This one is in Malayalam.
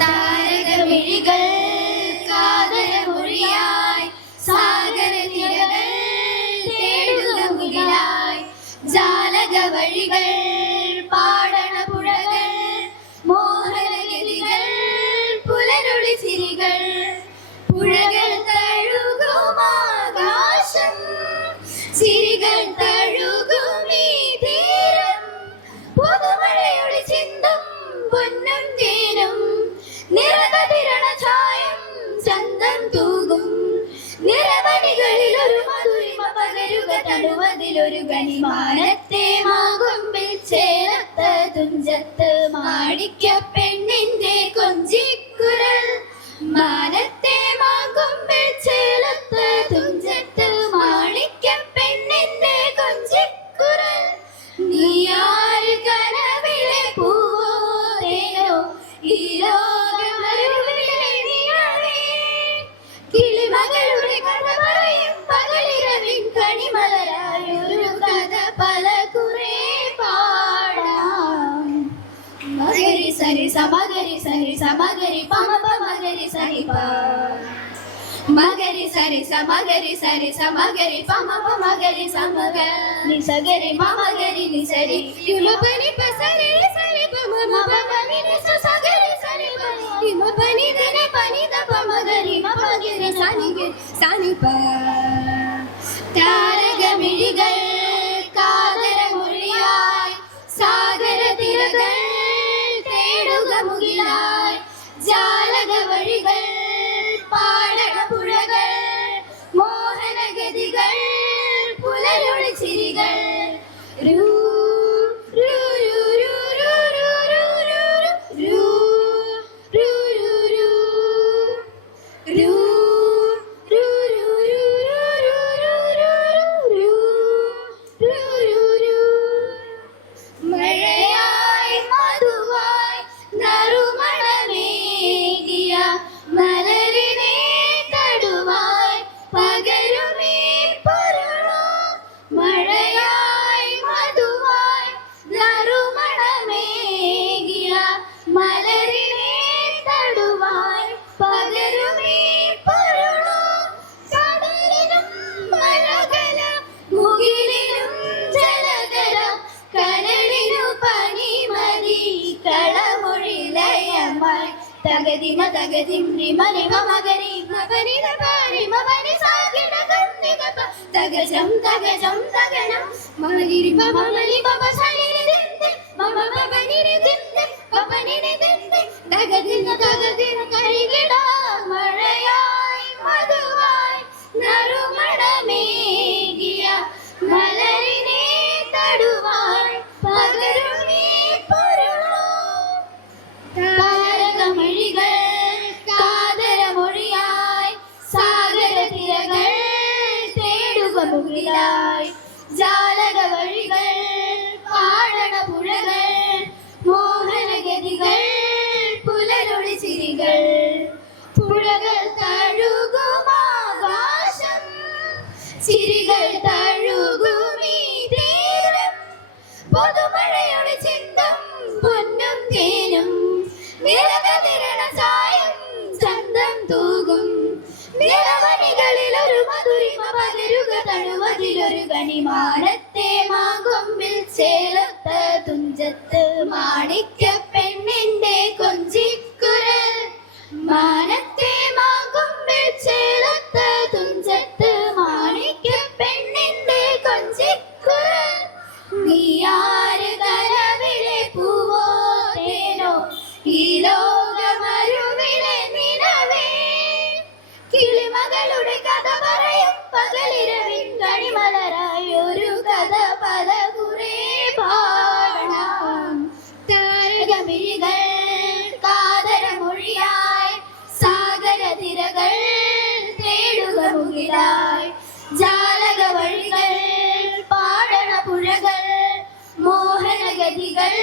താരകമിഴികൾ കാതരമൊഴിയായി സാഗരതിരകൾ തേടുക മുകിലായി ജാലക വഴികൾ പാടണ പുഴകൾ മോഹനഗതികൾ പുലരൊളി ചിരികൾ പുഴകൾ തഴുകുമാകാശം ചിരികൾ തഴുകുമീ തീരം പുതുമഴയൊളി ചിന്തും പൊന്നും തേനും നിറകതിരണ ചായം ചന്തം തൂകും നിറമണികളിൽ ഒരു മധുരിമ പകരുക തടുവതിലൊരു ഗണിമാനത്തെ മാകുമ്പിൽ ചേർത്ത തുഞ്ചത്ത് മാണിക്യ പെണ്ണിന്റെ കൊഞ്ചിക്കുരൽ മാനത്തെ മാകുമ്പിൽ ചേർത്ത തുഞ്ചത്ത് മാണിക്യ പെണ്ണിന്റെ കൊഞ്ചിക്കുരൽ നീയാര് കനവിലെ പൂവോ ഈ ലോകമരുവിലെ നീയാണേ കിളിമകളുടെ കഥ പറയും പകലിരവിൻ കണിമലരായൊരു കഥ പല കുറെ പാടാം മഗരി സരി സമഗരി സരി സമഗരി പമ പമഗരി സരി പ മഗരി സരി സമഗരി സരി സമഗരി പമ പമഗരി സമഗ നിസഗരി മമഗരി നിസരി യുമപനി പസരി സരി പമ മമഗരി നിസ സഗരി സരി പ യുമപനി ദന പനി ത പമഗരി മമഗരി സനിഗരി സനി പ താരകമിഴികൾ കാതരമൊഴിയായി സാഗരതിരകൾ തേടുക മുകിലായി ജാലക വഴികൾ പാടണ പുഴകൾ മോഹനഗതികൾ പുലരൊളി ചിരികൾ രൂ രൂ രൂ രൂ രൂ രൂ രൂ രൂ രൂ രൂ രൂ മഴയായി മധുവായി നറുമണമേകിയ മലരിനെ തടുവായി പകരുമേ പൊരുളോ മഴയായി മധുവായി നറുമണമേകിയ മലരിനെ തടുവായി പകരുമേ പൊരുളോ കടലിനും മഴകല മുകിലിനും ജലകര കരളിനു പനിമതി കളമൊഴിലയമായി തകതിമ തകതിമ്രിമനിമ മകരി മകനിത പാരിമ പനി സാഗിട കന്നികപ തകജം തകജം തകനം മമലിരി മമലി മമ സനിരി ദിന്ദി മമ മമനിരി ദിന്ദി മമനിരി ദിന്ദി തകദിന തകദിന കൈകിട മഴയായി മധുവായി നറുമണമേകിയ മലരിനെ തടുവായി പകരുമേ പൊരുളോ താരകമഴികൾ കാതരമൊഴിയായി സാഗരതിരകൾ തേടുക മുകിലായി ജാലക വഴികൾ പാടണ പുഴകൾ മോഹനഗതികൾ പുലരൊളി ചിരികൾ പുഴകൾ തഴുകുമാകാശം ചിരികൾ തഴുകുമീ തീരം പുതുമഴയുടെ ചിന്തം പൊന്നും തേനും നിറകതിരണ ചായം ചന്തം തൂകും നിറമണികളിൽ ഒരു മധുരിമ പകരുക തഴുവതിലൊരു ഗണിമാനത്തെ മാകൊമ്പിൽ ചേർത്ത തുഞ്ചത്ത് മാണിക്യ പെണ്ണിന്റെ കൊഞ്ചിക്കുരൽ മാനത്തെ മാകൊമ്പിൽ ചേർത്ത തുഞ്ചത്ത് മാണിക്യ പെണ്ണിന്റെ കൊഞ്ചിക്കുരൽ നീയാര് കനവിലെ പൂവോ തേനോ ഈ ലോകമരുവിലെ നിലവേ കിളിമകളുടെ കഥ പറയും പകലിരവിൻ കണിമലരായി ഒരു കഥ പല കുറെ പാടാം താരകമിഴികൾ കാതരമൊഴിയായി സാഗരതിരകൾ തേടുക മുകിലായി ജാലക വഴികൾ പാടണ പുഴകൾ മോഹനഗതികൾ